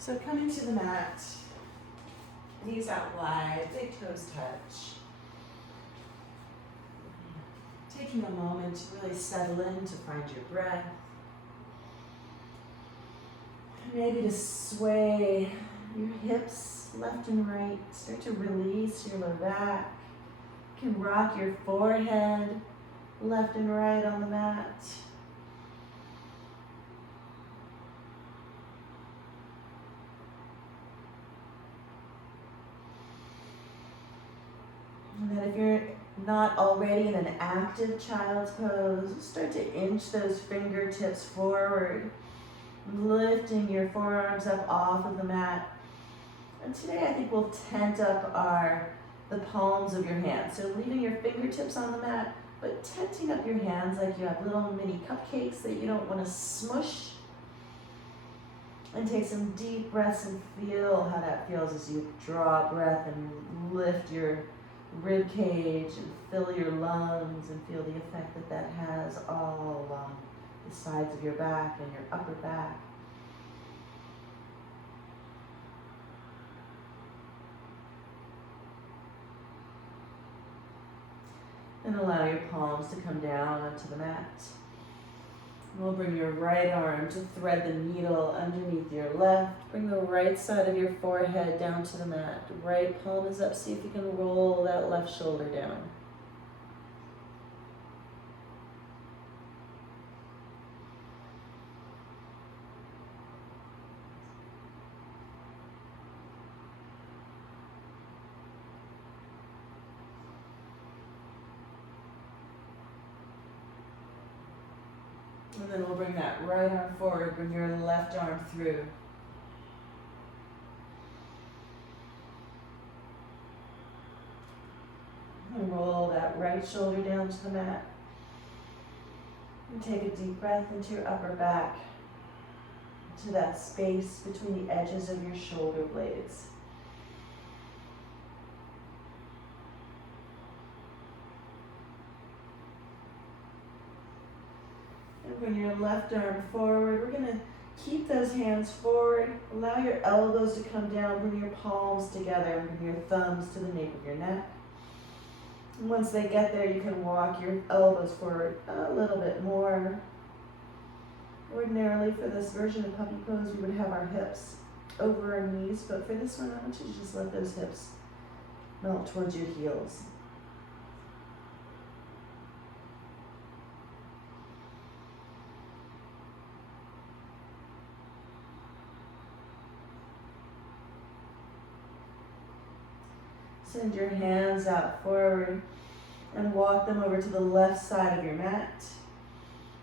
So coming to the mat, knees out wide, big toes touch. Taking a moment to really settle in, to find your breath. Maybe to sway your hips left and right. Start to release your low back. You can rock your forehead left and right on the mat. And then if you're not already in an active child's pose, start to inch those fingertips forward, lifting your forearms up off of the mat. And today I think we'll tent up the palms of your hands. So leaving your fingertips on the mat, but tenting up your hands like you have little mini cupcakes that you don't want to smush. And take some deep breaths and feel how that feels as you draw a breath and lift your rib cage and fill your lungs and feel the effect that that has all along the sides of your back and your upper back. And allow your palms to come down onto the mat. We'll bring your right arm to thread the needle underneath your left. Bring the right side of your forehead down to the mat. Right palm is up. See if you can roll that left shoulder down. And then we'll bring that right arm forward, bring your left arm through. And roll that right shoulder down to the mat. And take a deep breath into your upper back, to that space between the edges of your shoulder blades. Bring your left arm forward. We're going to keep those hands forward. Allow your elbows to come down. Bring your palms together and bring your thumbs to the nape of your neck. And once they get there, you can walk your elbows forward a little bit more. Ordinarily, for this version of puppy pose, we would have our hips over our knees, but for this one, I want you to just let those hips melt towards your heels. Send your hands out forward and walk them over to the left side of your mat.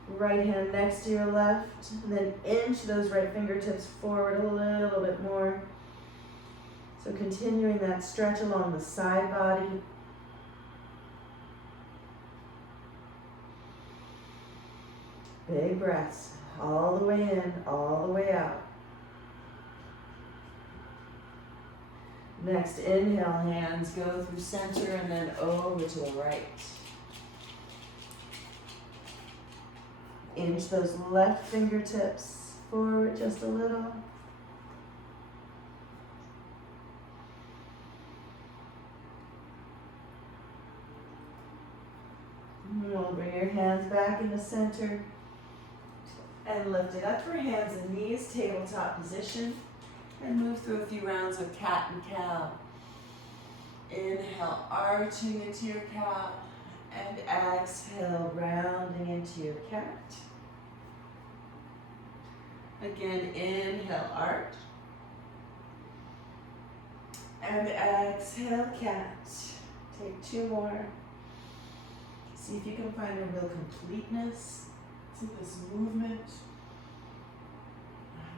Right hand next to your left, and then inch those right fingertips forward a little bit more. So continuing that stretch along the side body. Big breaths, all the way in, all the way out. Next, inhale, hands go through center and then over to the right. Inch those left fingertips forward just a little. And we'll bring your hands back into center and lift it up for hands and knees, tabletop position. And move through a few rounds of cat and cow. Inhale, arching into your cow. And exhale, rounding into your cat. Again, inhale, arch. And exhale, cat. Take two more. See if you can find a real completeness to this movement.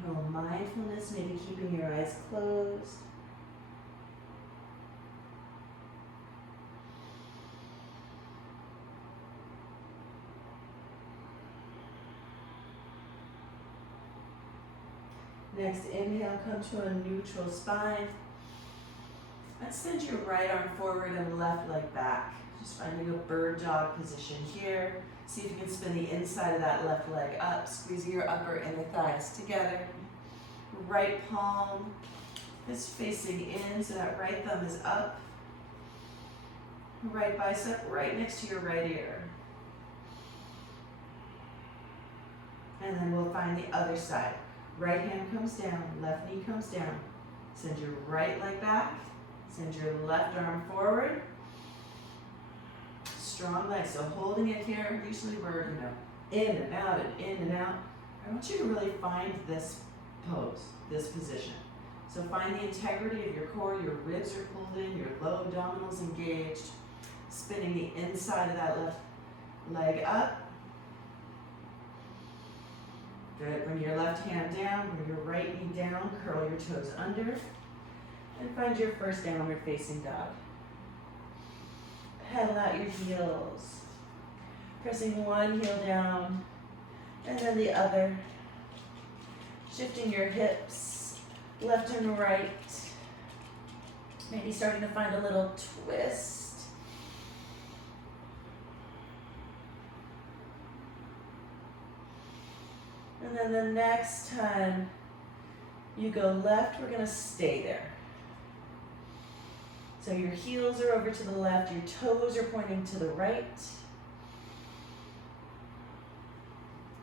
A little mindfulness, maybe keeping your eyes closed. Next, inhale, come to a neutral spine. And send your right arm forward and left leg back. Just finding a bird dog position here. See if you can spin the inside of that left leg up, squeezing your upper inner thighs together. Right palm is facing in, so that right thumb is up. Right bicep right next to your right ear. And then we'll find the other side. Right hand comes down, left knee comes down. Send your right leg back, send your left arm forward. Strong leg, so holding it here, usually we're, in and out and in and out. I want you to really find this pose, this position. So find the integrity of your core, your ribs are pulled in, your low abdominals engaged, spinning the inside of that left leg up. Good, bring your left hand down, bring your right knee down, curl your toes under, and find your first downward facing dog. Pedal out your heels, pressing one heel down, and then the other. Shifting your hips, left and right. Maybe starting to find a little twist. And then the next time you go left, we're going to stay there. So your heels are over to the left, your toes are pointing to the right.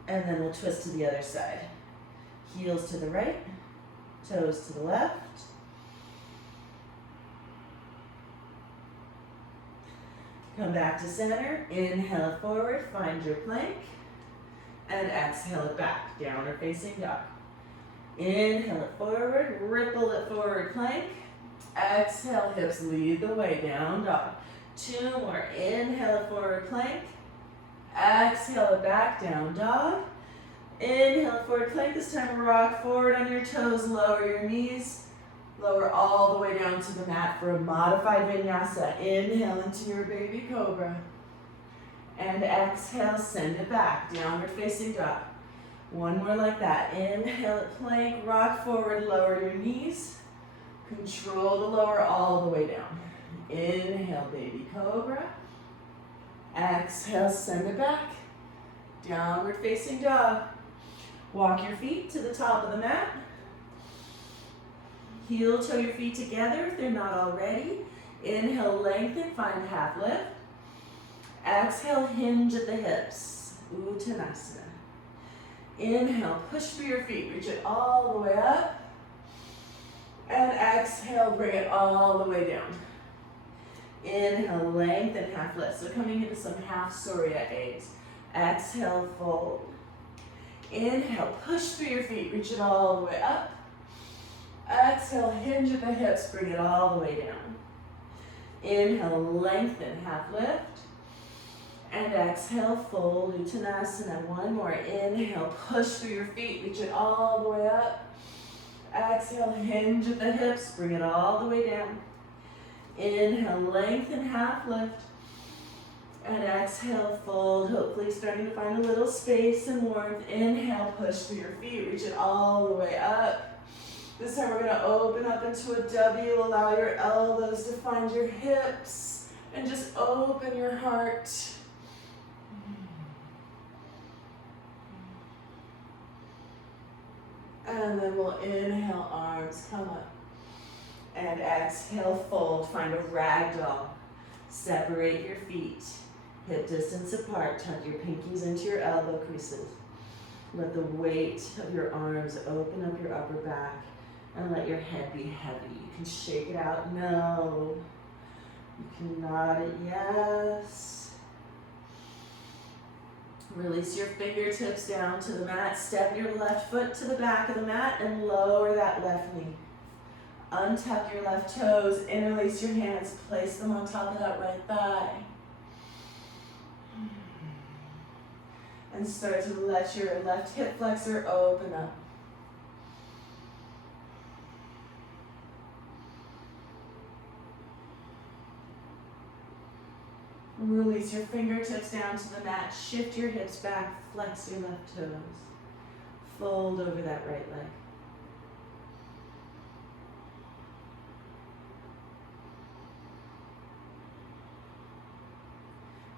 And then we'll twist to the other side. Heels to the right, toes to the left. Come back to center, inhale forward, find your plank. And exhale it back, downward facing dog. Inhale it forward, ripple it forward, plank. Exhale, hips lead the way, down dog. Two more, inhale it forward, plank. Exhale it back, down dog. Inhale forward plank, this time rock forward on your toes, lower your knees. Lower all the way down to the mat for a modified vinyasa. Inhale into your baby cobra. And exhale, send it back, downward facing dog. One more like that. Inhale at plank, rock forward, lower your knees. Control the lower all the way down. Inhale, baby cobra. Exhale, send it back. Downward facing dog. Walk your feet to the top of the mat. Heel toe your feet together if they're not already. Inhale, lengthen, find half lift. Exhale, hinge at the hips. Uttanasana. Inhale, push through your feet, reach it all the way up. And exhale, bring it all the way down. Inhale, lengthen, half lift. So coming into some half Surya eggs. Exhale, fold. Inhale, push through your feet, reach it all the way up. Exhale, hinge at the hips, bring it all the way down. Inhale, lengthen, half lift. And exhale, fold, Uttanasana. One more. Inhale, push through your feet, reach it all the way up. Exhale, hinge at the hips, bring it all the way down. Inhale, lengthen, half lift. And exhale, fold, hopefully starting to find a little space and warmth. Inhale, push through your feet, reach it all the way up. This time we're gonna open up into a W, allow your elbows to find your hips, and just open your heart. And then we'll inhale, arms come up. And exhale, fold, find a ragdoll. Separate your feet, hip distance apart, tuck your pinkies into your elbow creases. Let the weight of your arms open up your upper back and let your head be heavy. You can shake it out, no. You can nod it, yes. Release your fingertips down to the mat. Step your left foot to the back of the mat and lower that left knee. Untuck your left toes, interlace your hands, place them on top of that right thigh. And start to let your left hip flexor open up. Release your fingertips down to the mat, shift your hips back, flex your left toes. Fold over that right leg.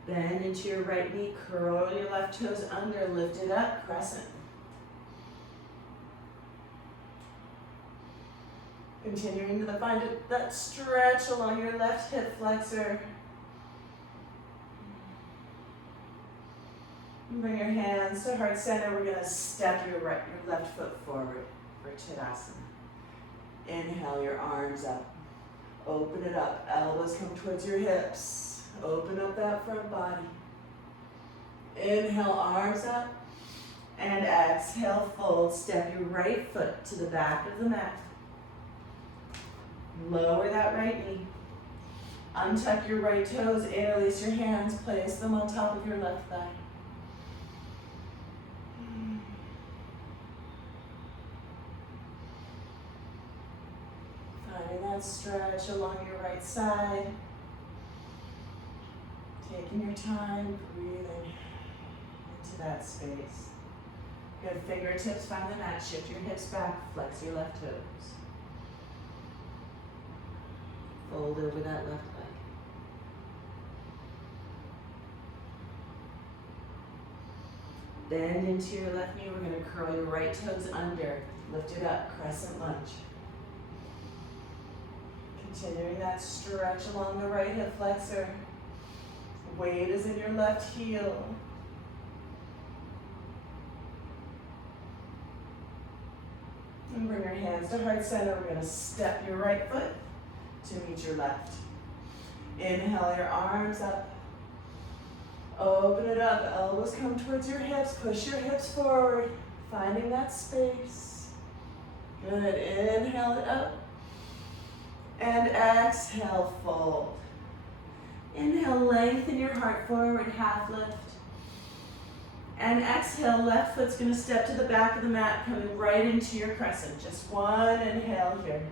Bend into your right knee, curl your left toes under, lift it up, crescent. Continuing to find that stretch along your left hip flexor. Bring your hands to heart center. We're going to step your left foot forward for Tadasana. Inhale your arms up. Open it up. Elbows come towards your hips. Open up that front body. Inhale, arms up. And exhale, fold. Step your right foot to the back of the mat. Lower that right knee. Untuck your right toes. Interlace your hands. Place them on top of your left thigh. Finding that stretch along your right side. Taking your time, breathing into that space. Good, fingertips find the mat. Shift your hips back. Flex your left toes. Fold over that left leg. Bend into your left knee. We're going to curl your right toes under. Lift it up, crescent lunge. Continuing that stretch along the right hip flexor. Weight is in your left heel. And bring your hands to heart center. We're going to step your right foot to meet your left. Inhale your arms up. Open it up. Elbows come towards your hips. Push your hips forward. Finding that space. Good. Inhale it up. And exhale, fold. Inhale, lengthen your heart forward, half lift. And exhale, left foot's going to step to the back of the mat, coming right into your crescent. Just one inhale here.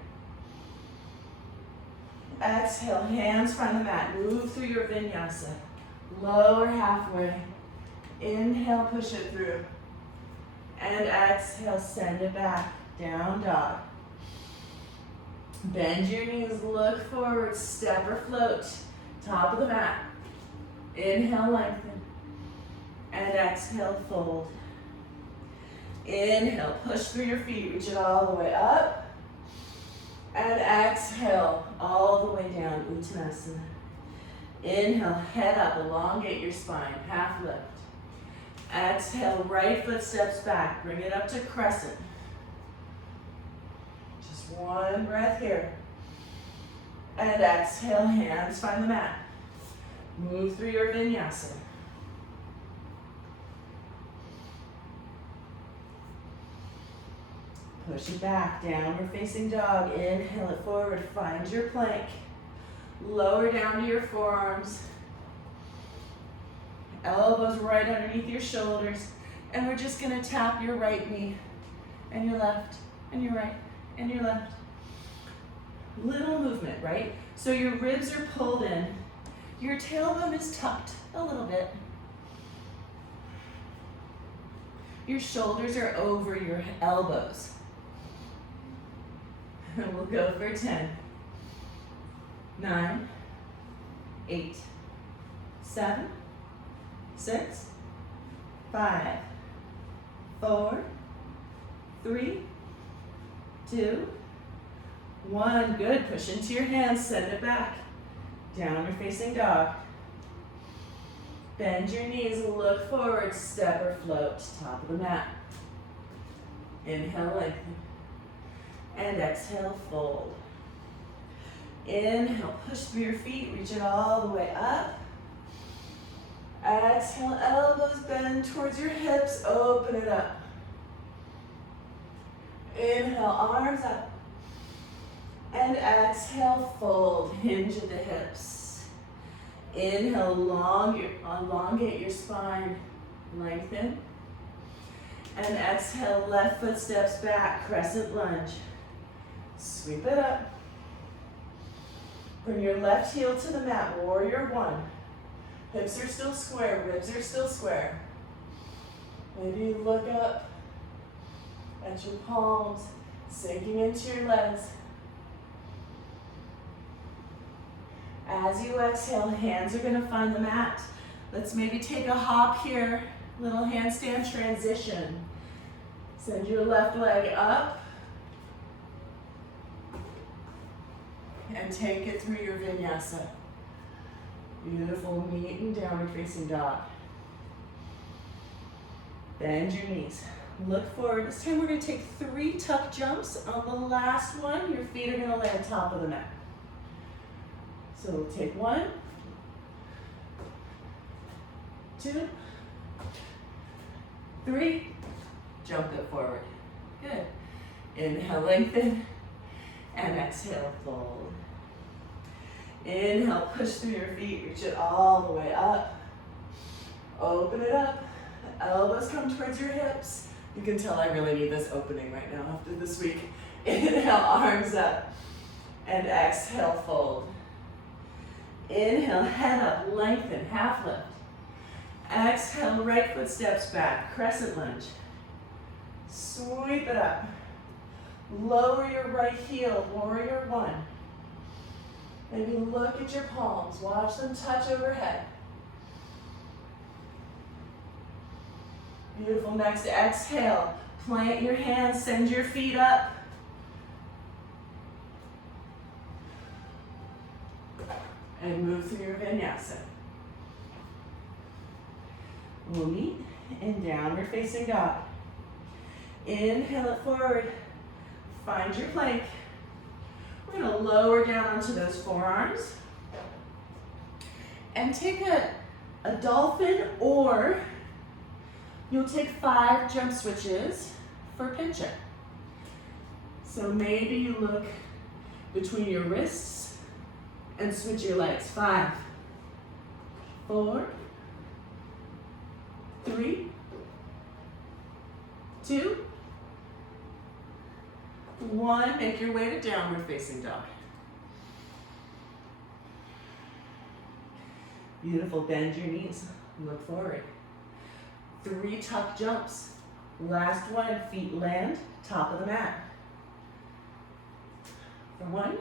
Exhale, hands find the mat. Move through your vinyasa. Lower halfway. Inhale, push it through. And exhale, send it back. Down dog. Bend your knees, look forward, step or float. Top of the mat. Inhale, lengthen. And exhale, fold. Inhale, push through your feet, reach it all the way up. And exhale, all the way down, Uttanasana. Inhale, head up, elongate your spine, half lift. Exhale, right foot steps back, bring it up to crescent. Just one breath here. And exhale, hands find the mat. Move through your vinyasa. Push it back, downward facing dog. Inhale it forward, find your plank. Lower down to your forearms. Elbows right underneath your shoulders. And we're just gonna tap your right knee and your left and your right and your left. Little movement, right? So your ribs are pulled in. Your tailbone is tucked a little bit. Your shoulders are over your elbows. And we'll go for 10, 9, 8, 7, 6, 5, 4, 3, 2, 1. Good. Push into your hands. Send it back. Downward facing dog. Bend your knees. Look forward. Step or float. Top of the mat. Inhale, lengthen. And exhale, fold. Inhale, push through your feet. Reach it all the way up. Exhale, elbows bend towards your hips. Open it up. Inhale, arms up. And exhale, fold. Hinge at the hips. Inhale, elongate your spine. Lengthen. And exhale, left foot steps back. Crescent lunge. Sweep it up. Bring your left heel to the mat. Warrior one. Hips are still square. Ribs are still square. Maybe you look up at your palms, sinking into your legs. As you exhale, hands are going to find the mat. Let's maybe take a hop here. Little handstand transition. Send your left leg up. and take it through your vinyasa. Beautiful, meeting downward facing dog. Bend your knees. Look forward. This time we're going to take 3 tuck jumps. On the last one, your feet are going to lay on top of the mat. So we'll take 1, 2, 3, jump it forward. Good. Inhale, lengthen, and exhale, fold. Inhale, push through your feet, reach it all the way up. Open it up. Elbows come towards your hips. You can tell I really need this opening right now after this week. Inhale, arms up, and exhale, fold. Inhale, head up, lengthen, half lift. Exhale, right foot steps back, crescent lunge. Sweep it up. Lower your right heel, warrior 1. Maybe look at your palms, watch them touch overhead. Beautiful, next exhale, plant your hands, send your feet up. And move through your vinyasa. We'll meet in downward facing dog. Inhale it forward, find your plank. We're going to lower down onto those forearms and take a dolphin, or you'll take 5 jump switches for pincher. So maybe you look between your wrists and switch your legs. 5, 4, 3, 2, 1. Make your way to downward facing dog. Beautiful, bend your knees, look forward. 3 tuck jumps. Last one, feet land, top of the mat. For 1,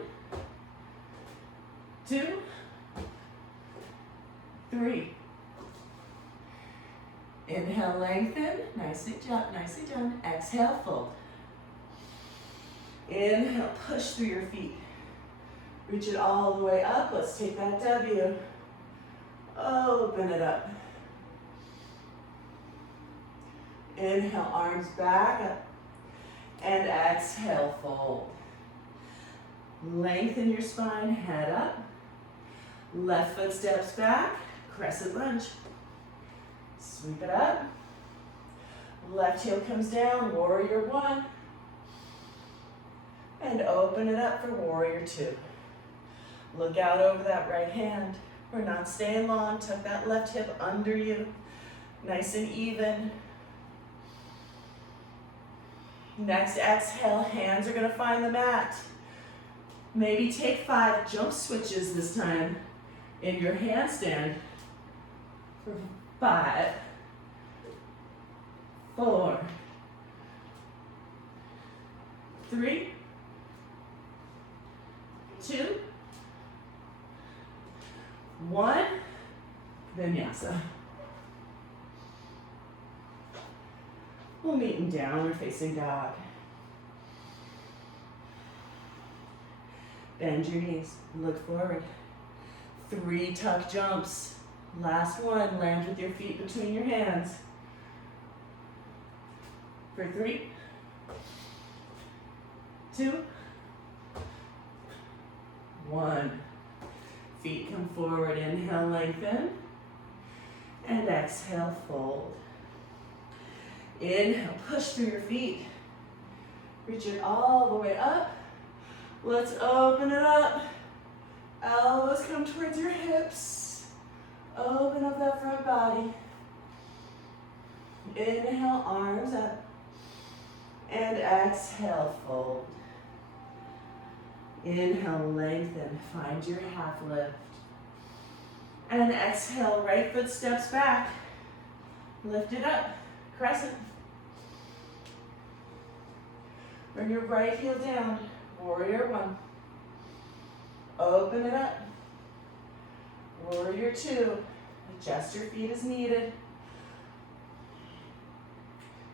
2, 3. Inhale, lengthen, nicely done. Exhale, fold. Inhale, push through your feet. Reach it all the way up. Let's take that W. Open it up. Inhale, arms back up. And exhale, fold. Lengthen your spine, head up. Left foot steps back, crescent lunge. Sweep it up. Left heel comes down, warrior 1. And open it up for warrior 2. Look out over that right hand. We're not staying long. Tuck that left hip under you. Nice and even. Next exhale, hands are going to find the mat. Maybe take 5 jump switches this time in your handstand. For 5, 4, 3, 2, 1, vinyasa. We'll meet in downward facing dog. Bend your knees, look forward. 3 tuck jumps. Last one, land with your feet between your hands. For 3, 2, 1. Feet come forward, inhale, lengthen. And exhale, fold. Inhale, push through your feet. Reach it all the way up. Let's open it up. Elbows come towards your hips. Open up that front body. Inhale, arms up. And exhale, fold. Inhale, lengthen, find your half lift. And exhale, right foot steps back. Lift it up, crescent. Bring your right heel down, warrior 1. Open it up, warrior 2. Adjust your feet as needed.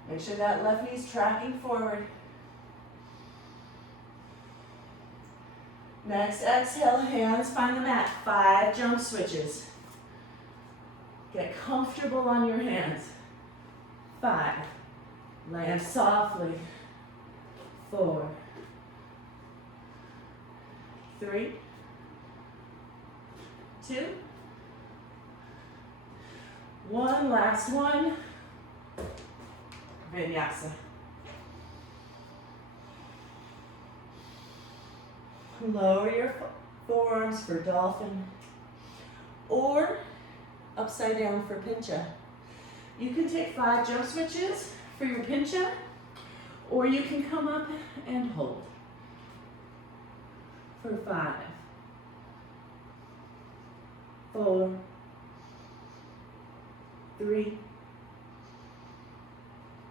Make sure that left knee's tracking forward. Next exhale, hands find the mat. 5 jump switches. Get comfortable on your hands. 5. Land softly. 4. 3. 2. 1. Last one. Vinyasa. Lower your forearms for dolphin or upside down for pincha. You can take 5 jump switches for your pincha, or you can come up and hold for 5, 4, 3,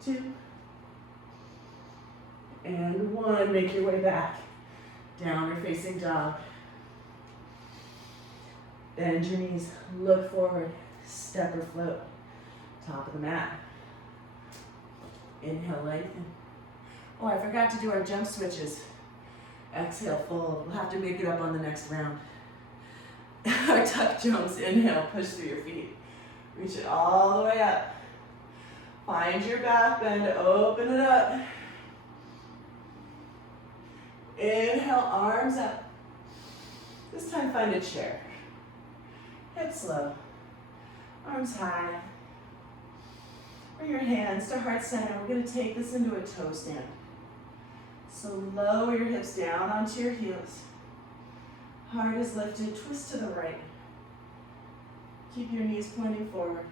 2, and 1. Make your way back. Downward facing dog. Bend your knees, look forward, step or float. Top of the mat. Inhale, lengthen. Oh, I forgot to do our jump switches. Exhale, fold. We'll have to make it up on the next round. Our tuck jumps, inhale, push through your feet. Reach it all the way up. Find your back bend, open it up. Inhale, arms up. This time find a chair. Hips low, arms high. Bring your hands to heart center. We're going to take this into a toe stand. So lower your hips down onto your heels. Heart is lifted, twist to the right. Keep your knees pointing forward.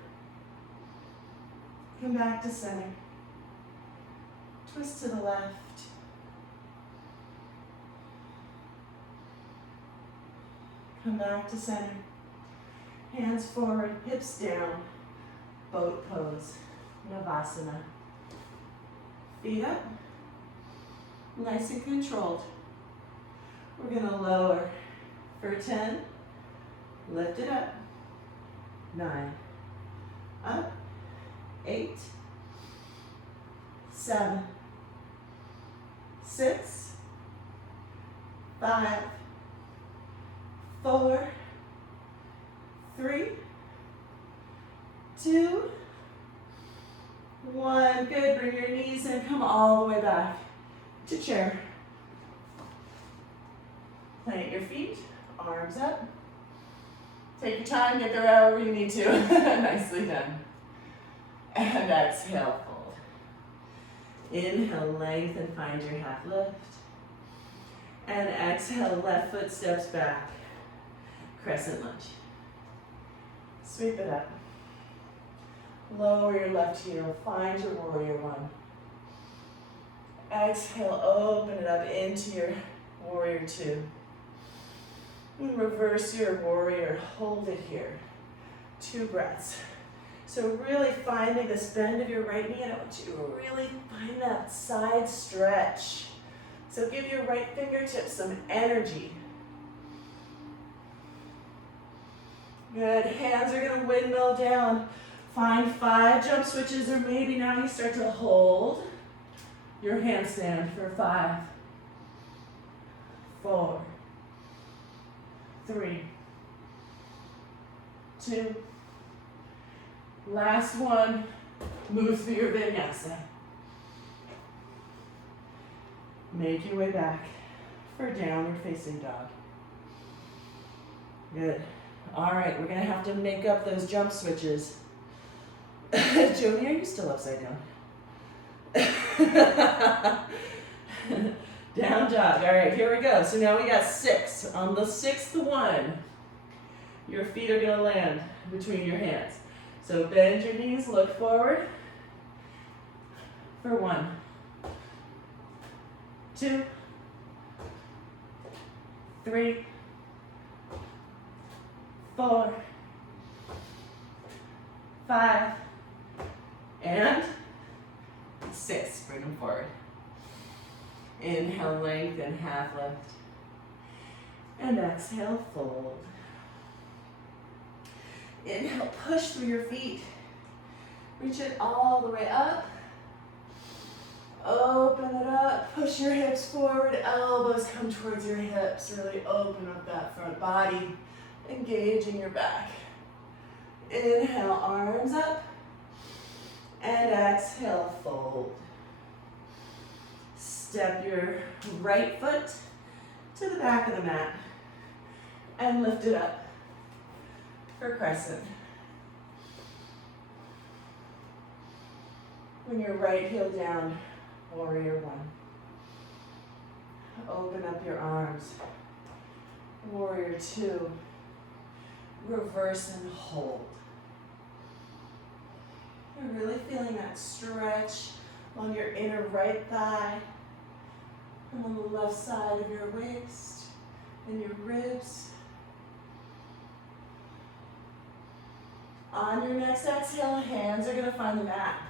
Come back to center. Twist to the left. Come back to center. Hands forward, hips down. Boat pose. Navasana. Feet up. Nice and controlled. We're going to lower for 10. Lift it up. 9. Up. 8. 7. 6. 5. 4. 3. 2. 1. Good. Bring your knees in. Come all the way back to chair. Plant your feet. Arms up. Take your time. Get there however you need to. Nicely done. And exhale, fold. Inhale, lengthen, find your half lift. And exhale, left foot steps back. Crescent lunge. Sweep it up. Lower your left heel, find your warrior 1. Exhale, open it up into your warrior 2. And reverse your warrior, hold it here. 2 breaths. So really finding this bend of your right knee, and I want you to really find that side stretch. So give your right fingertips some energy. Good, hands are gonna windmill down. Find 5 jump switches, or maybe now you start to hold your handstand for 5, 4, 3, 2, last one, move through your vinyasa. Make your way back for downward facing dog. Good. All right, we're gonna have to make up those jump switches. Joni, are you still upside down? Down dog. All right, here we go. So now we got 6. On the 6th one, your feet are gonna land between your hands. So bend your knees, look forward for 1, 2, 3, 4, 5, and 6. Bring them forward. Inhale, lengthen, half lift. And exhale, fold. Inhale, push through your feet. Reach it all the way up. Open it up, push your hips forward, elbows come towards your hips. Really open up that front body, engaging your back. Inhale, arms up, and exhale, fold. Step your right foot to the back of the mat and lift it up for crescent. Bring your right heel down, warrior one. Open up your arms, warrior two. Reverse and hold. You're really feeling that stretch on your inner right thigh, and on the left side of your waist and your ribs. On your next exhale, hands are gonna find the mat.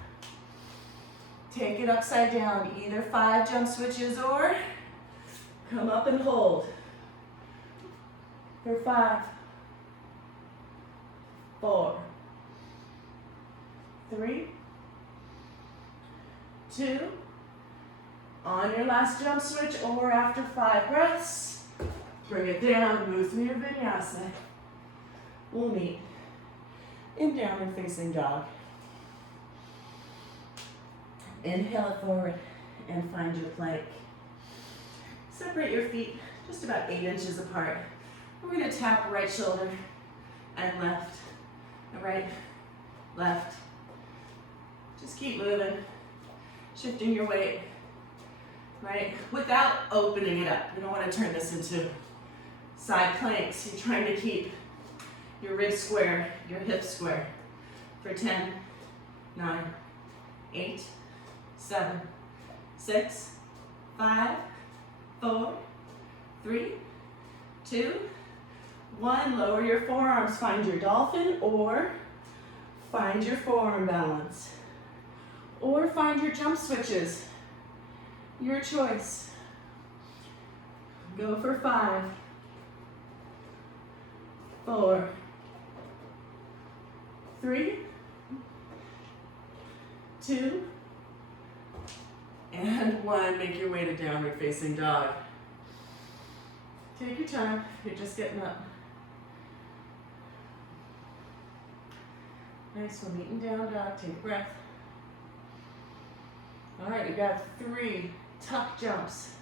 Take it upside down, either 5 jump switches or come up and hold. For 5, 4, 3, 2, on your last jump switch or after 5 breaths, bring it down, move through your vinyasa. We'll meet in downward facing dog. Inhale it forward and find your plank. Separate your feet just about 8 inches apart. We're gonna tap right shoulder and left, and right, left. Just keep moving, shifting your weight, right? Without opening it up. We don't wanna turn this into side planks. You're trying to keep your ribs square, your hips square. For 10, 9, 8, 7, 6, 5, 4, 3, 2, 1. Lower your forearms, find your dolphin or find your forearm balance. Or find your jump switches. Your choice. Go for 5, 4, 3, 2, and 1. Make your way to downward facing dog. Take your time, you're just getting up. Nice, we're meeting down dog, take a breath. All right, you got 3 tuck jumps.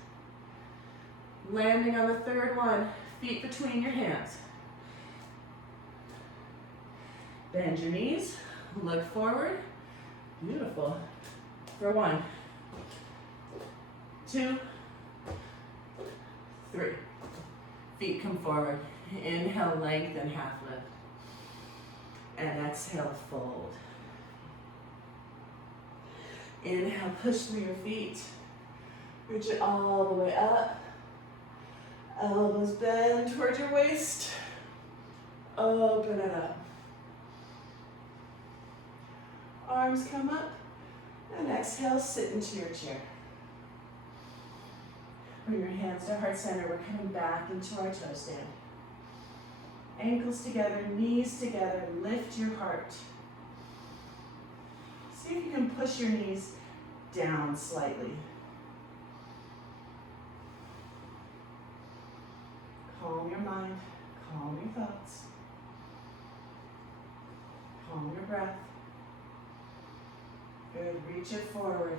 Landing on the third one, feet between your hands. Bend your knees, look forward. Beautiful. For 1, 2, 3. Feet come forward. Inhale, lengthen, half lift. And exhale, fold. Inhale, push through your feet. Reach it all the way up. Elbows bend towards your waist. Open it up. Arms come up. And exhale, sit into your chair. Bring your hands to heart center. We're coming back into our toe stand. Ankles together, knees together, lift your heart. See if you can push your knees down slightly. Calm your mind, calm your thoughts. Calm your breath. Good, reach it forward.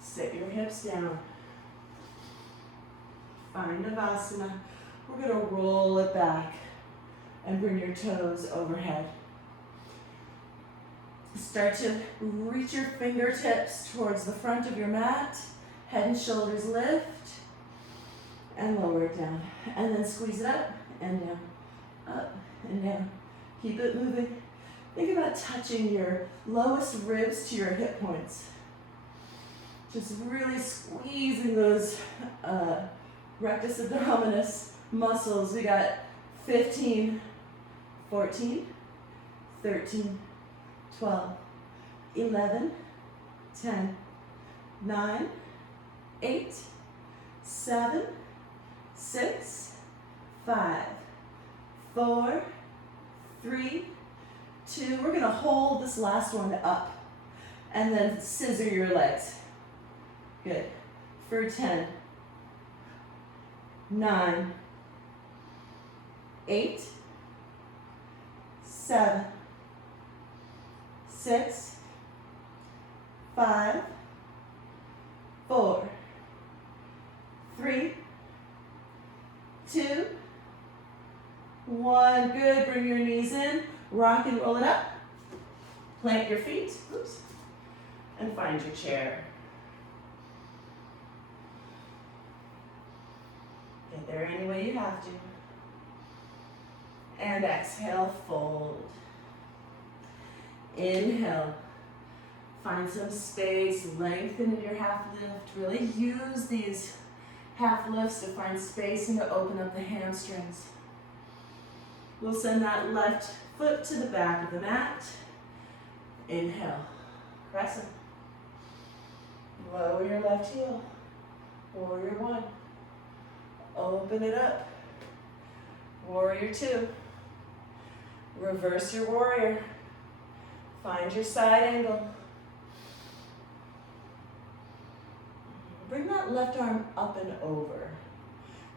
Sit your hips down. Find Navasana. We're gonna roll it back and bring your toes overhead. Start to reach your fingertips towards the front of your mat. Head and shoulders lift and lower it down. And then squeeze it up and down, up and down. Keep it moving. Think about touching your lowest ribs to your hip points. Just really squeezing those rectus abdominis muscles. We got 15, 14, 13, 12, 11, 10, 9, 8, 7, 6, 5, 4, 3, 2. We're gonna hold this last one up and then scissor your legs. Good. For 10, 9, 8, 7, 6, 5, 4, 3, 2, 1. Good. Bring your knees in. Rock and roll it up. Plant your feet. Oops. And find your chair. Get there any way you have to. And exhale, fold. Inhale. Find some space, lengthen in your half lift. Really use these half lifts to find space and to open up the hamstrings. We'll send that left foot to the back of the mat. Inhale, crescent. Lower your left heel. Warrior 1. Open it up. Warrior 2. Reverse your warrior. Find your side angle. Bring that left arm up and over.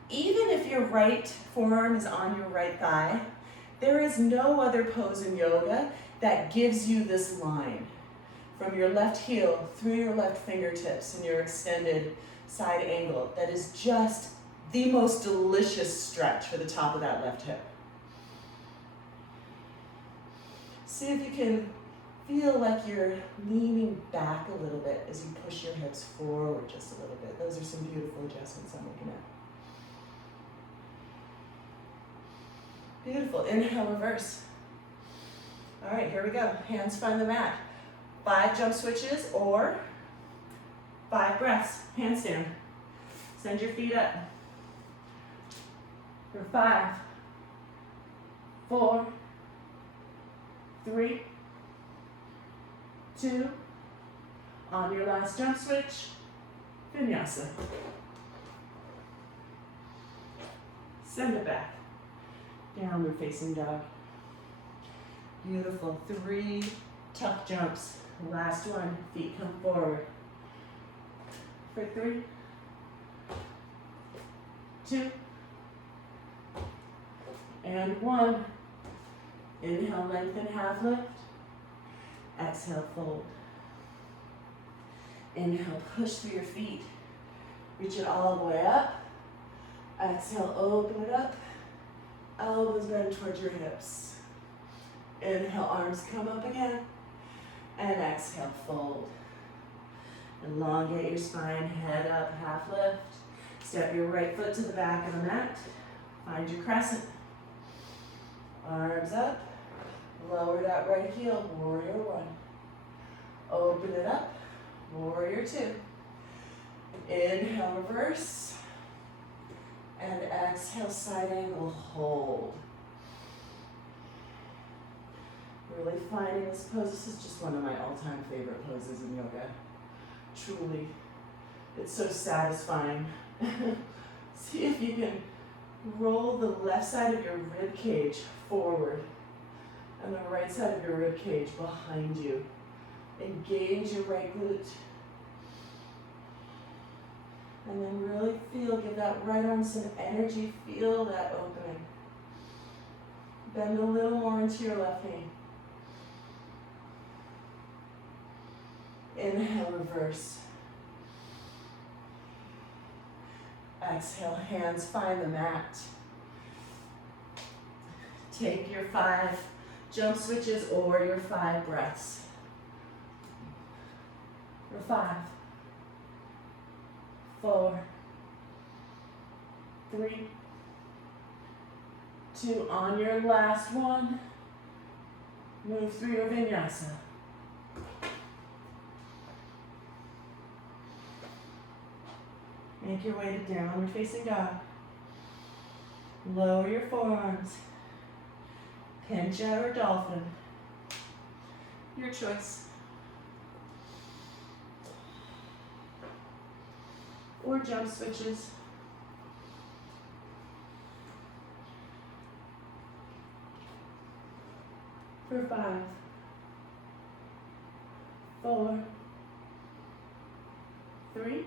Even if your right forearm is on your right thigh, there is no other pose in yoga that gives you this line from your left heel through your left fingertips and your extended side angle. That is just the most delicious stretch for the top of that left hip. See if you can feel like you're leaning back a little bit as you push your hips forward just a little bit. Those are some beautiful adjustments I'm looking at. Beautiful. Inhale, reverse. All right, here we go. Hands find the mat. 5 jump switches or 5 breaths. Handstand. Send your feet up. For 5, 4, 3, 2, on your last jump switch, vinyasa. Send it back. Downward facing dog. Beautiful. 3 tuck jumps. Last one, feet come forward. For 3, 2, and 1. Inhale, lengthen, half lift. Exhale, fold. Inhale, push through your feet. Reach it all the way up. Exhale, open it up. Elbows bend towards your hips. Inhale, arms come up again. And exhale, fold. Elongate your spine, head up, half lift. Step your right foot to the back of the mat. Find your crescent. Arms up. Lower that right heel, warrior 1. Open it up, warrior 2. Inhale, reverse. And exhale, side angle, hold. Really finding this pose. This is just one of my all-time favorite poses in yoga. Truly. It's so satisfying. See if you can roll the left side of your rib cage forward and the right side of your rib cage behind you. Engage your right glute. And then really feel, give that right arm some energy, feel that opening. Bend a little more into your left knee. Inhale, reverse. Exhale, hands find the mat. Take your 5 jump switches or your 5 breaths. For 5, 4, 3, 2, on your last one, move through your vinyasa. Make your way to downward facing dog. Lower your forearms. Pincha or dolphin. Your choice. Or jump switches. For 5, 4, 3,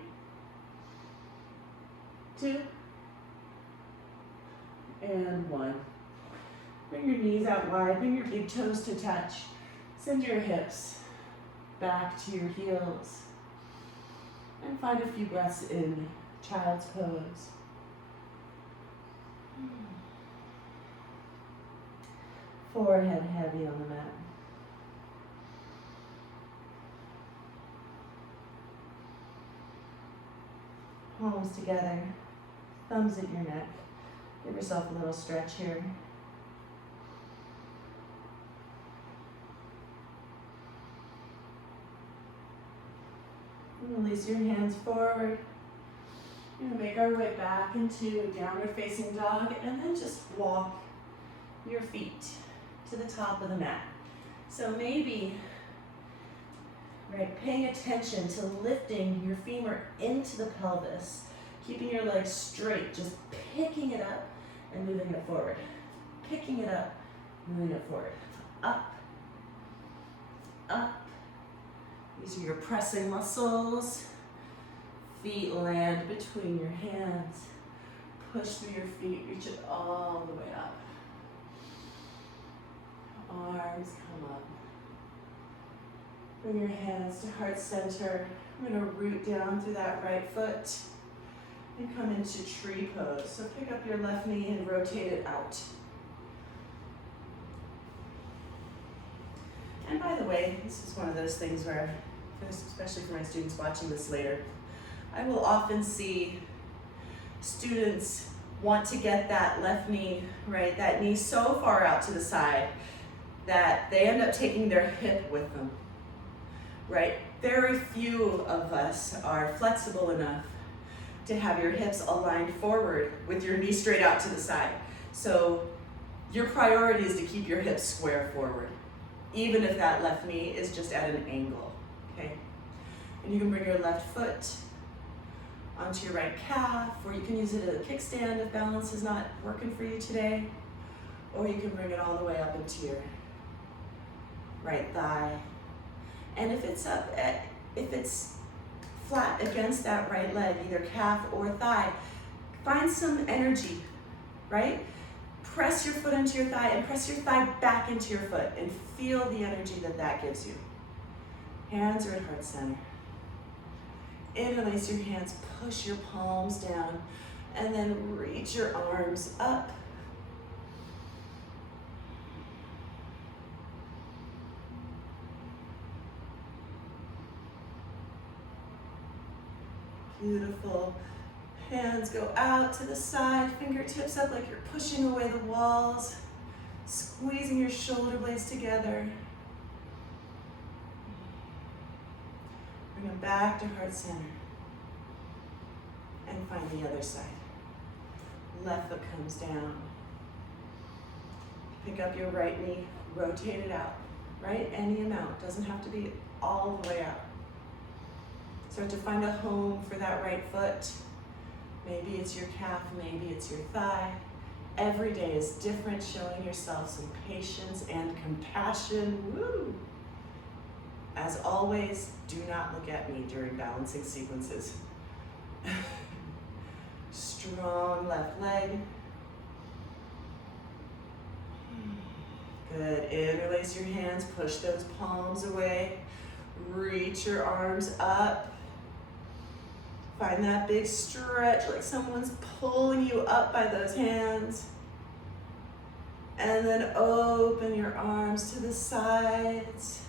2, and 1. Bring your knees out wide, bring your big toes to touch. Send your hips back to your heels. And find a few breaths in child's pose. Forehead heavy on the mat. Palms together, thumbs at your neck. Give yourself a little stretch here. Release your hands forward. We're going to make our way back into downward facing dog and then just walk your feet to the top of the mat. So maybe, right, paying attention to lifting your femur into the pelvis, keeping your legs straight, just picking it up and moving it forward. Picking it up, moving it forward. Up, up. These are your pressing muscles. Feet land between your hands. Push through your feet, reach it all the way up. Arms come up. Bring your hands to heart center. I'm going to root down through that right foot and come into tree pose. So pick up your left knee and rotate it out. And by the way, this is one of those things where, especially for my students watching this later, I will often see students want to get that left knee, right, that knee so far out to the side that they end up taking their hip with them, right? Very few of us are flexible enough to have your hips aligned forward with your knee straight out to the side. So your priority is to keep your hips square forward, even if that left knee is just at an angle, okay? And you can bring your left foot onto your right calf, or you can use it as a kickstand if balance is not working for you today, or you can bring it all the way up into your right thigh. And if it's flat against that right leg, either calf or thigh, find some energy, right? Press your foot into your thigh and press your thigh back into your foot and feel the energy that that gives you. Hands are at heart center. Interlace your hands, push your palms down, and then reach your arms up. Beautiful. Hands go out to the side, fingertips up like you're pushing away the walls, squeezing your shoulder blades together. Bring them back to heart center. And find the other side. Left foot comes down. Pick up your right knee, rotate it out, right? Any amount, doesn't have to be all the way out. Start to find a home for that right foot. Maybe it's your calf, maybe it's your thigh. Every day is different, showing yourself some patience and compassion. Woo! As always, do not look at me during balancing sequences. Strong left leg. Good, interlace your hands, push those palms away. Reach your arms up. Find that big stretch, like someone's pulling you up by those hands. And then open your arms to the sides.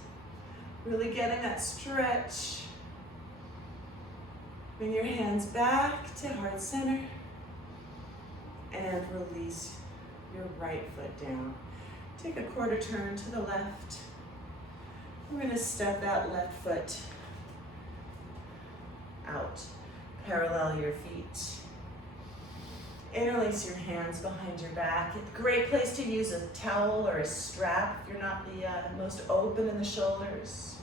Really getting that stretch. Bring your hands back to heart center. And release your right foot down. Take a quarter turn to the left. We're going to step that left foot out. Parallel your feet. Interlace your hands behind your back. Great place to use a towel or a strap if you're not the most open in the shoulders.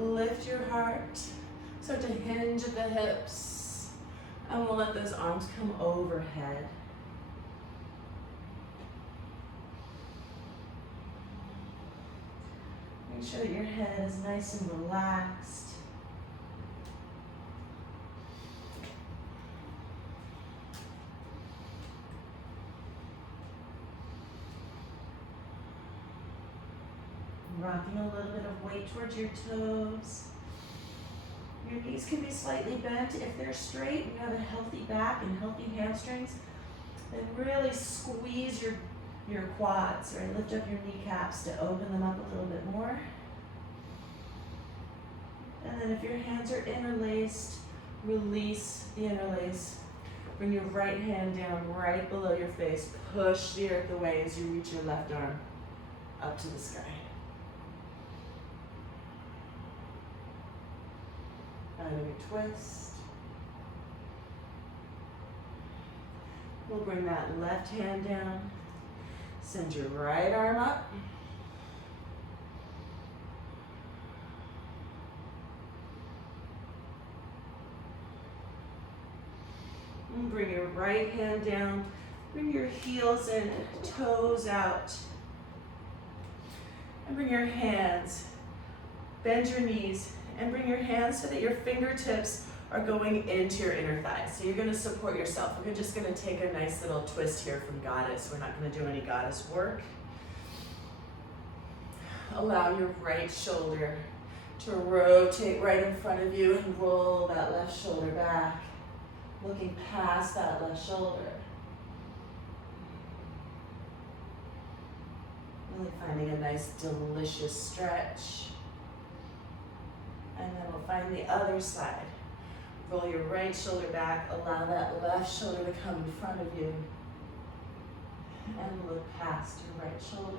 Lift your heart. Start to hinge at the hips. And we'll let those arms come overhead. Make sure that your head is nice and relaxed. Rocking a little bit of weight towards your toes. Your knees can be slightly bent. If they're straight and you have a healthy back and healthy hamstrings, then really squeeze your quads, or lift up your kneecaps to open them up a little bit more. And then if your hands are interlaced, release the interlace. Bring your right hand down right below your face. Push the earth away as you reach your left arm up to the sky. Finding a twist. We'll bring that left hand down. Send your right arm up. And bring your right hand down. Bring your heels in, toes out. And bring your hands. Bend your knees and bring your hands so that your fingertips are going into your inner thighs. So you're going to support yourself. We're just going to take a nice little twist here from goddess. We're not going to do any goddess work. Allow your right shoulder to rotate right in front of you and roll that left shoulder back, looking past that left shoulder. Really finding a nice, delicious stretch. And then we'll find the other side. Roll your right shoulder back, allow that left shoulder to come in front of you. And look past your right shoulder.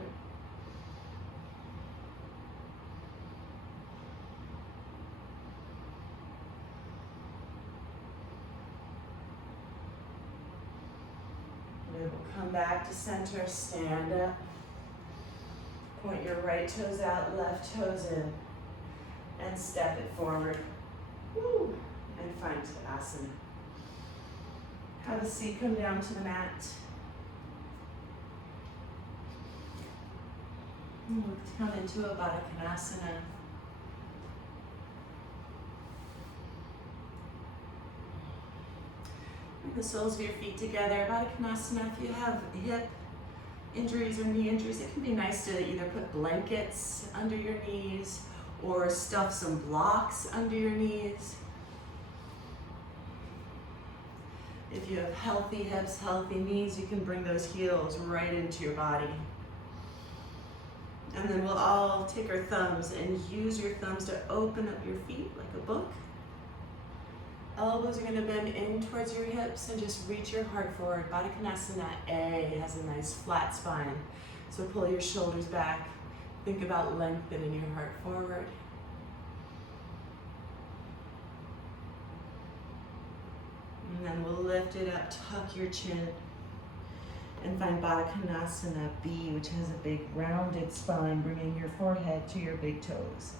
We'll come back to center, stand up. Point your right toes out, left toes in. And step it forward. Woo. And find Tadasana. Have a seat, come down to the mat. And we'll come into a Baddha Konasana. Bring the soles of your feet together. Baddha Konasana, if you have hip injuries or knee injuries, it can be nice to either put blankets under your knees or stuff some blocks under your knees. If you have healthy hips, healthy knees, you can bring those heels right into your body. And then we'll all take our thumbs and use your thumbs to open up your feet like a book. Elbows are going to bend in towards your hips and just reach your heart forward. Baddha Konasana A has a nice flat spine. So pull your shoulders back. Think about lengthening your heart forward. And then we'll lift it up, tuck your chin, and find Baddha Konasana B, which has a big rounded spine, bringing your forehead to your big toes.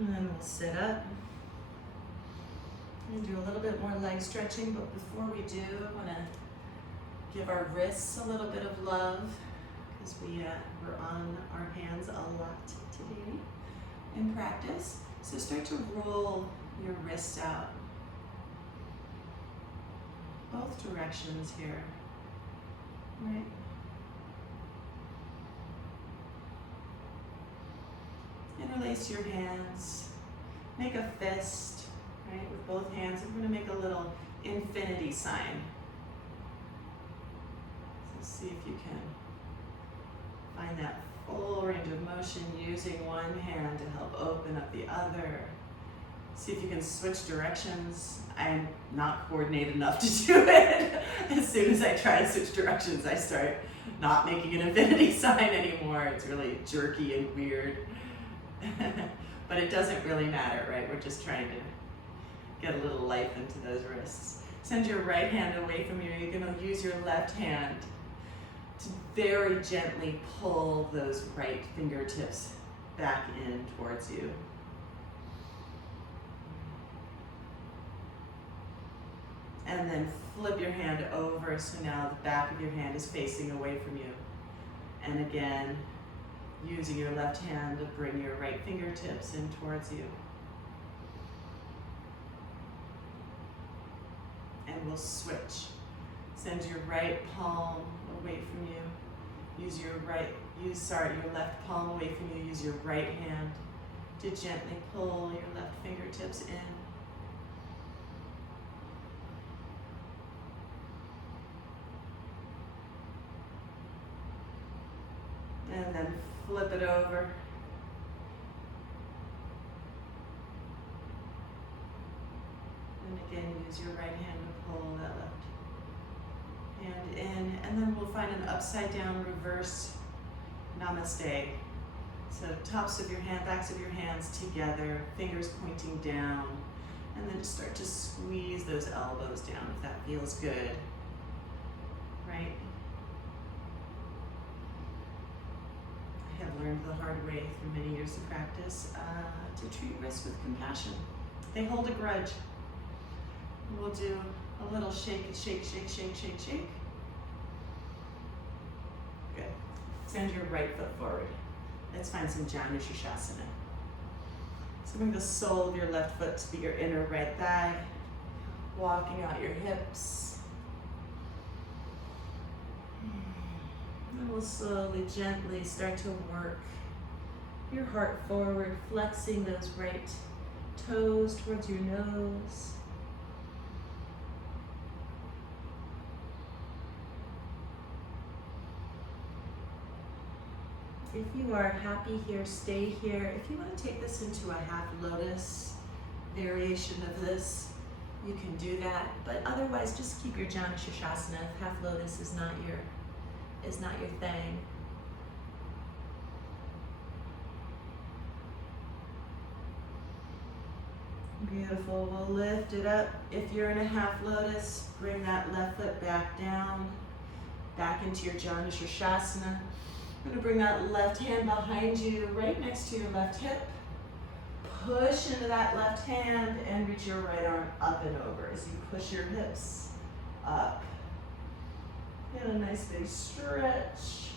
And then we'll sit up and do a little bit more leg stretching, but before we do, I want to give our wrists a little bit of love because we're on our hands a lot today in practice. So start to roll your wrists out, both directions here, right? Interlace your hands, make a fist, right, with both hands. I'm going to make a little infinity sign. So see if you can find that full range of motion using one hand to help open up the other. See if you can switch directions. I'm not coordinated enough to do it. As soon as I try to switch directions, I start not making an infinity sign anymore. It's really jerky and weird. But it doesn't really matter, right? We're just trying to get a little life into those wrists. Send your right hand away from you. You're going to use your left hand to very gently pull those right fingertips back in towards you. And then flip your hand over so now the back of your hand is facing away from you. And again, Using your left hand to bring your right fingertips in towards you. And we'll switch. Send your right palm away from you. Use your left palm away from you. Use your right hand to gently pull your left fingertips in. And then flip it over. And again, use your right hand to pull that left hand in. And then we'll find an upside down reverse namaste. So tops of your hand, backs of your hands together, fingers pointing down. And then start to squeeze those elbows down if that feels good. Right? I have learned the hard way through many years of practice to treat wrists with compassion. They hold a grudge. We'll do a little shake, shake, shake, shake, shake, shake. Good. Send your right foot forward. Let's find some Janu Shirshasana. So bring the sole of your left foot to your inner right thigh, walking out your hips. And we'll slowly, gently start to work your heart forward, flexing those right toes towards your nose. If you are happy here, stay here. If you want to take this into a half lotus variation of this, you can do that. But otherwise, just keep your Janu Shirshasana if half lotus is not your thing. Beautiful. We'll lift it up. If you're in a half lotus, bring that left foot back down, back into your Janu Shirshasana. I'm going to bring that left hand behind you, right next to your left hip. Push into that left hand and reach your right arm up and over as you push your hips up. Get a nice big stretch.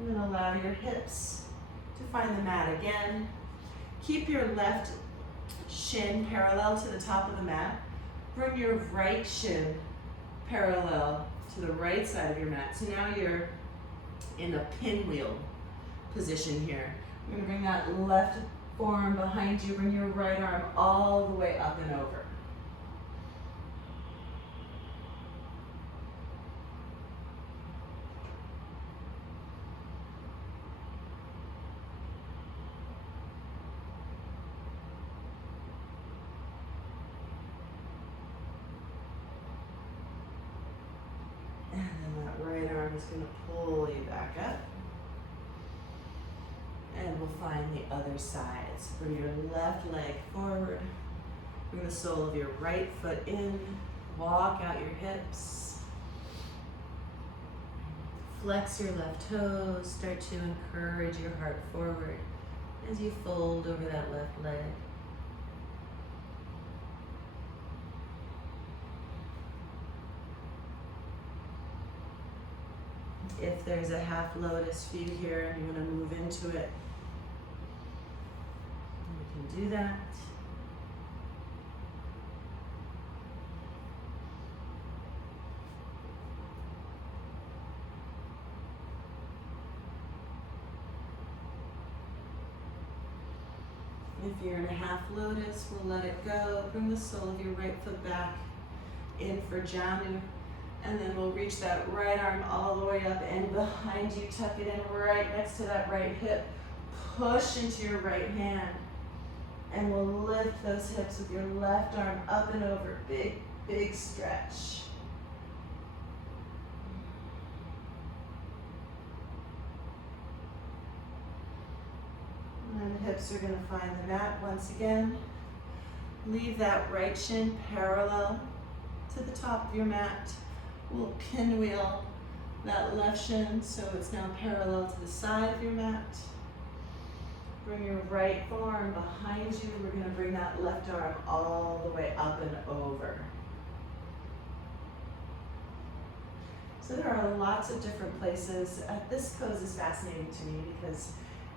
And then allow your hips to find the mat again. Keep your left shin parallel to the top of the mat. Bring your right shin parallel to the right side of your mat. So now you're in a pinwheel position here. You're going to bring that left forearm behind you. Bring your right arm all the way up and over. Is going to pull you back up. And we'll find the other side. So bring your left leg forward. Bring the sole of your right foot in. Walk out your hips. Flex your left toes. Start to encourage your heart forward as you fold over that left leg. If there's a half lotus for you here and you want to move into it, you can do that. If you're in a half lotus, we'll let it go. Bring the sole of your right foot back in for Janu. And then we'll reach that right arm all the way up and behind you. Tuck it in right next to that right hip. Push into your right hand. And we'll lift those hips with your left arm up and over. Big, big stretch. And the hips are going to find the mat once again. Leave that right shin parallel to the top of your mat. We'll pinwheel that left shin so it's now parallel to the side of your mat. Bring your right forearm behind you. We're going to bring that left arm all the way up and over. So there are lots of different places. This pose is fascinating to me because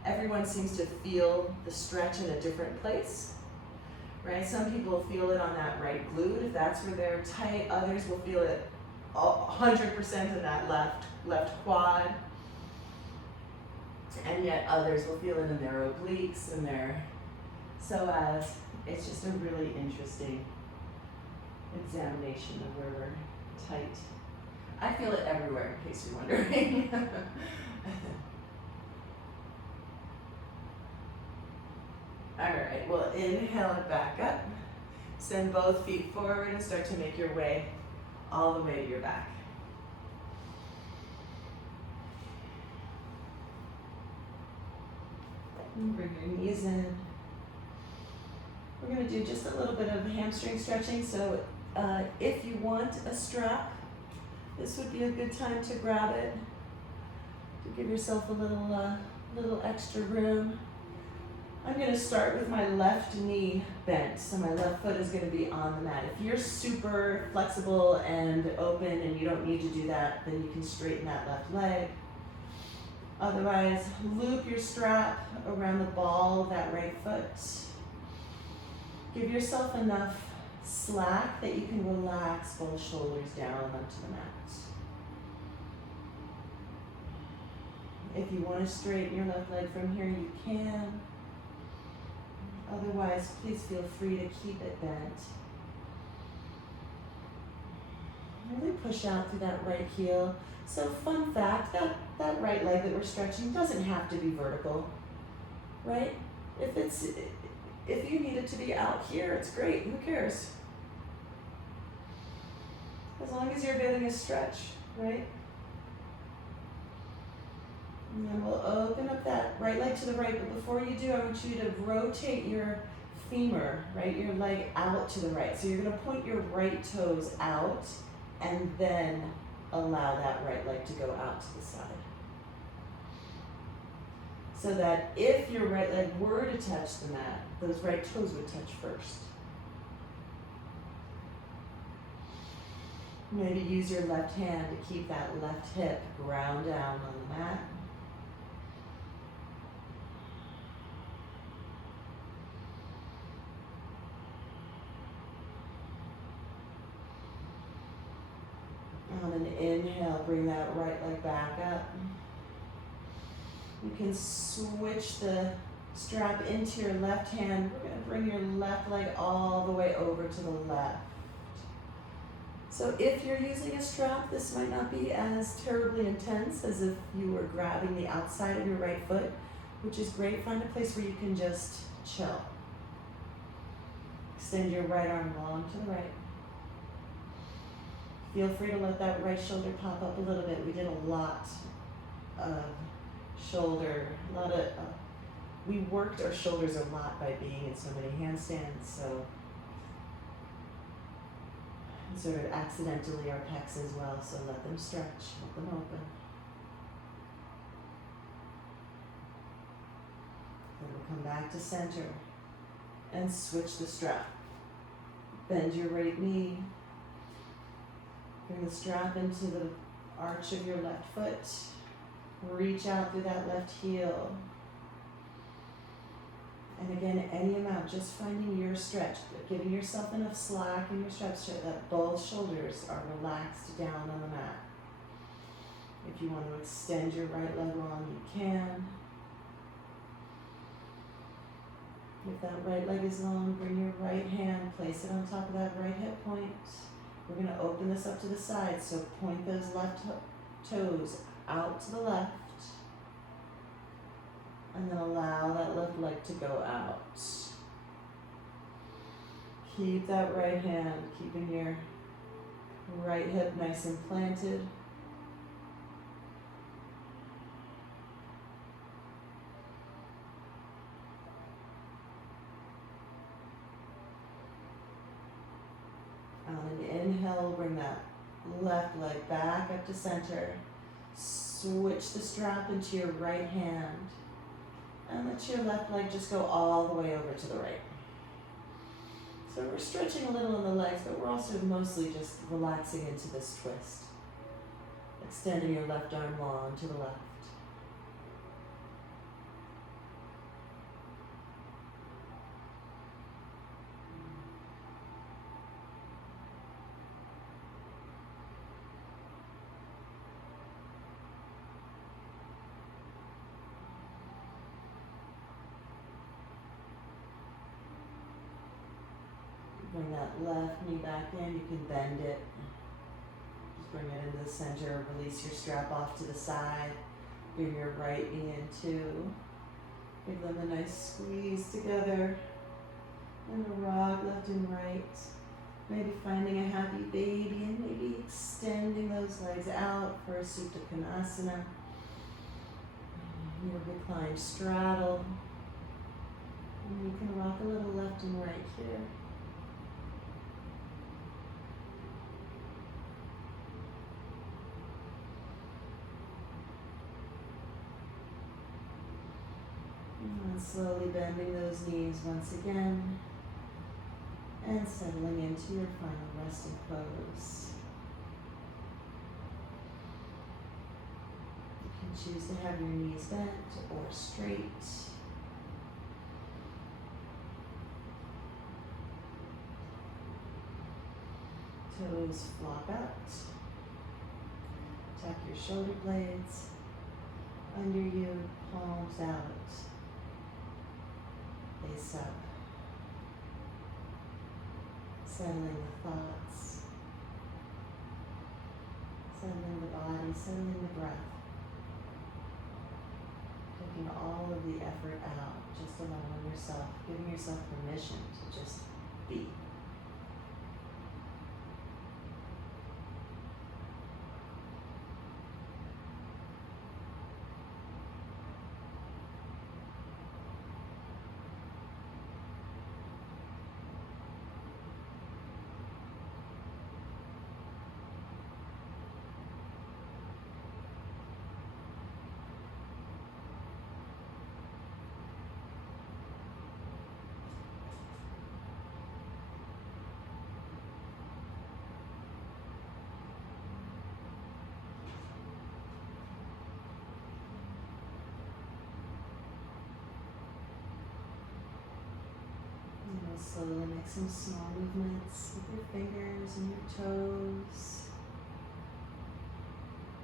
everyone seems to feel the stretch in a different place, right? Some people feel it on that right glute, if that's where they're tight. Others will feel it 100% in that left quad. And yet others will feel it in their obliques and their psoas. It's just a really interesting examination of where we're tight. I feel it everywhere, in case you're wondering. All right, well, inhale it back up. Send both feet forward and start to make your way all the way to your back. And bring your knees in. We're going to do just a little bit of hamstring stretching. So if you want a strap, this would be a good time to grab it, to give yourself a little extra room. I'm going to start with my left knee bent, so my left foot is going to be on the mat. If you're super flexible and open and you don't need to do that, then you can straighten that left leg. Otherwise, loop your strap around the ball of that right foot. Give yourself enough slack that you can relax both shoulders down onto the mat. If you want to straighten your left leg from here, you can. Otherwise, please feel free to keep it bent. Really push out through that right heel. So fun fact, that right leg that we're stretching doesn't have to be vertical, right? If you need it to be out here, it's great, who cares? As long as you're getting a stretch, right? And then we'll open up that right leg to the right, but before you do, I want you to rotate your femur, right? Your leg out to the right. So you're gonna point your right toes out and then allow that right leg to go out to the side. So that if your right leg were to touch the mat, those right toes would touch first. Maybe use your left hand to keep that left hip ground down on the mat. On an inhale, bring that right leg back up. You can switch the strap into your left hand. We're going to bring your left leg all the way over to the left. So if you're using a strap, this might not be as terribly intense as if you were grabbing the outside of your right foot, which is great. Find a place where you can just chill. Extend your right arm long to the right. Feel free to let that right shoulder pop up a little bit. We did a lot of shoulder, we worked our shoulders a lot by being in so many handstands, so sort of accidentally our pecs as well, so let them stretch, let them open. Then we'll come back to center and switch the strap. Bend your right knee. Bring the strap into the arch of your left foot. Reach out through that left heel. And again, any amount, just finding your stretch, giving yourself enough slack in your stretch so that both shoulders are relaxed down on the mat. If you want to extend your right leg long, you can. If that right leg is long, bring your right hand, place it on top of that right hip point. We're going to open this up to the side, so point those left toes out to the left, and then allow that left leg to go out. Keep that right hand, keeping your right hip nice and planted. On an inhale, bring that left leg back up to center. Switch the strap into your right hand. And let your left leg just go all the way over to the right. So we're stretching a little in the legs, but we're also mostly just relaxing into this twist. Extending your left arm long to the left. Bring that left knee back in. You can bend it. Just bring it into the center. Release your strap off to the side. Bring your right knee in too. Give them a nice squeeze together. And a rock left and right. Maybe finding a happy baby and maybe extending those legs out for a Supta Konasana. Your reclined straddle. And you can rock a little left and right here. And slowly bending those knees once again and settling into your final resting pose. You can choose to have your knees bent or straight. Toes flop out. Tuck your shoulder blades under you, palms out. Face up. Settling the thoughts. Settling the body, settling the breath. Taking all of the effort out, just allowing yourself, giving yourself permission to just be. Slowly make some small movements with your fingers and your toes.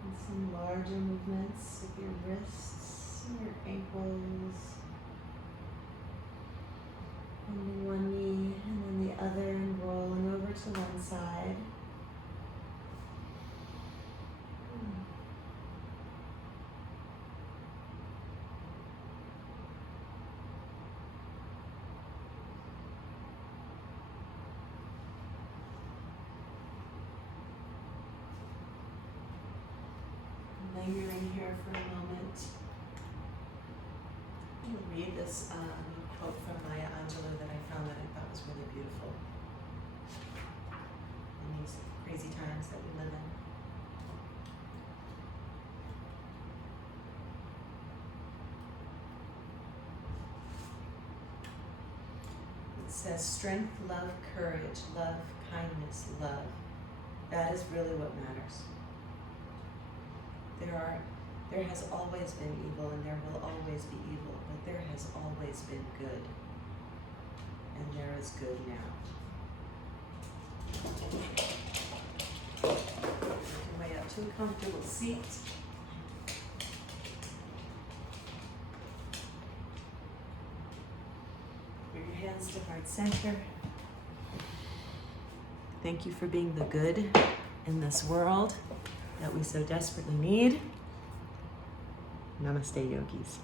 And some larger movements with your wrists and your ankles. Bending one knee and then the other and rolling over to one side. Lingering here for a moment. I'm going to read this quote from Maya Angelou that I found that I thought was really beautiful in these crazy times that we live in. It says, strength, love, courage, love, kindness, love. That is really what matters. There has always been evil and there will always be evil, but there has always been good. And there is good now. Make your way up to a comfortable seat. Bring your hands to heart center. Thank you for being the good in this world that we so desperately need. Namaste, yogis.